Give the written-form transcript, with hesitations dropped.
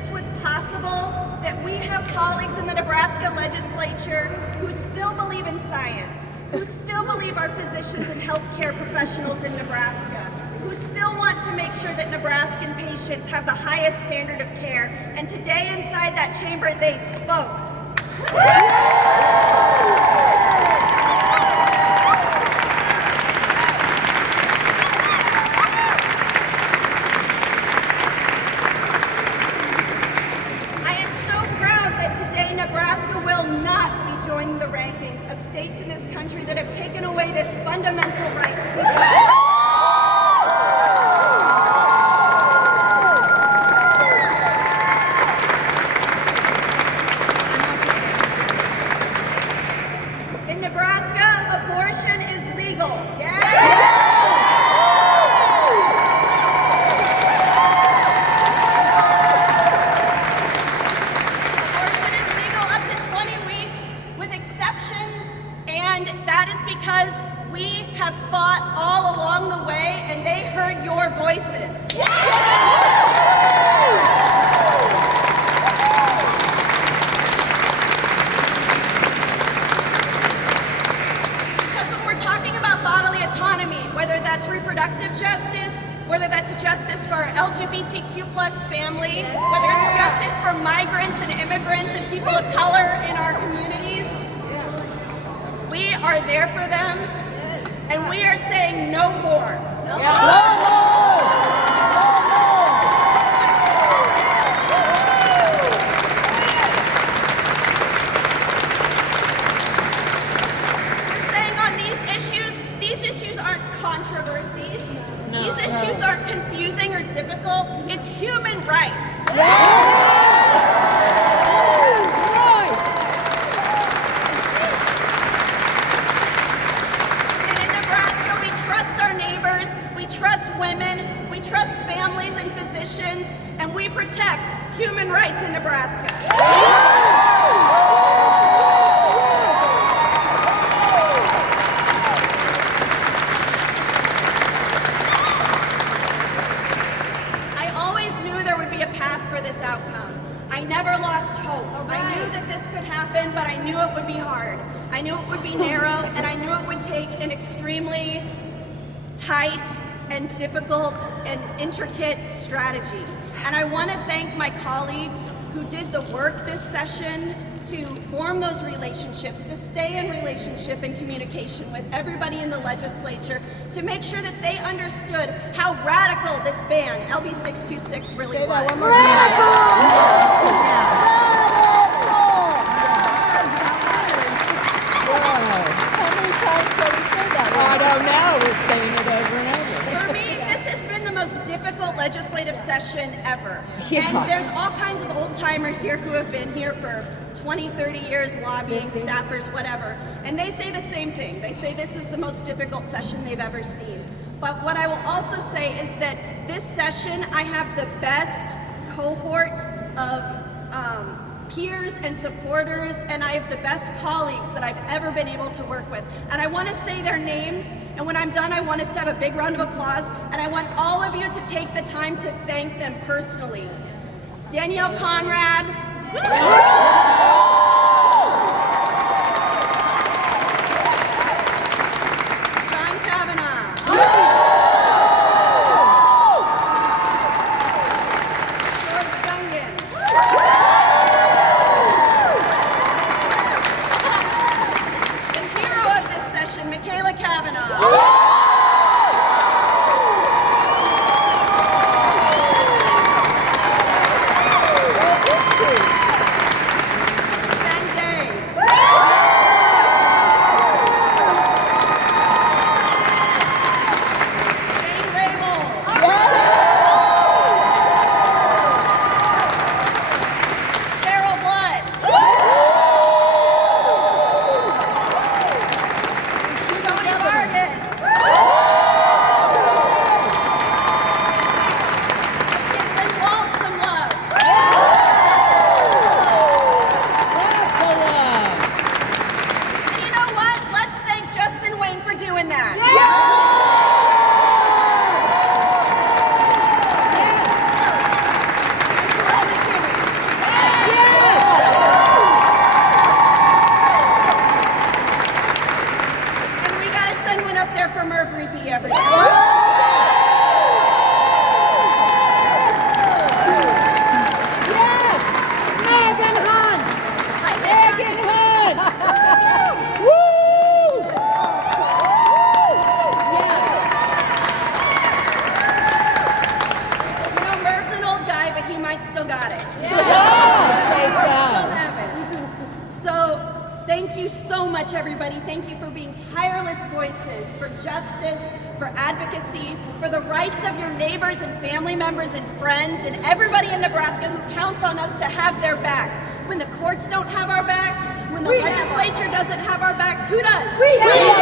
this was possible, that we have colleagues in the Nebraska legislature who still believe in science, who still believe our physicians and healthcare professionals in Nebraska, who still want to make sure that Nebraskan patients have the highest standard of care. And today inside that chamber, they spoke. Nebraska will not be joining the rankings of states in this country that have taken away this fundamental right to be blessed. In Nebraska, abortion is legal. And that is because we have fought all along the way and they heard your voices. Because when we're talking about bodily autonomy, whether that's reproductive justice, whether that's justice for our LGBTQ+ family, whether it's justice for migrants and immigrants and people of color in our communities, we are there for them, and we are saying no more. No more. We're saying on these issues aren't controversies. These issues aren't confusing or difficult. It's human rights. We trust women, we trust families and physicians, and we protect human rights in Nebraska. I always knew there would be a path for this outcome. I never lost hope. I knew that this could happen, but I knew it would be hard. I knew it would be narrow, and I knew it would take an extremely tight and difficult and intricate strategy. And I want to thank my colleagues who did the work this session to form those relationships, to stay in relationship and communication with everybody in the legislature, to make sure that they understood how radical this ban, LB 626, really was. I don't know, we're saying it over and over. For me, this has been the most difficult legislative session ever. And there's all kinds of old timers here who have been here for 20, 30 years, lobbying, staffers, whatever. And they say the same thing. They say this is the most difficult session they've ever seen. But what I will also say is that this session, I have the best cohort of peers and supporters, and I have the best colleagues that I've ever been able to work with. And I want to say their names, and when I'm done, I want us to have a big round of applause, and I want all of you to take the time to thank them personally. Danielle Conrad, John Kavanaugh, George Dungan, Michaela Kavanaugh. much, everybody. Thank you for being tireless voices for justice, for advocacy, for the rights of your neighbors and family members and friends and everybody in Nebraska who counts on us to have their back. When the courts don't have our backs, when the legislature doesn't have our backs, who does? We have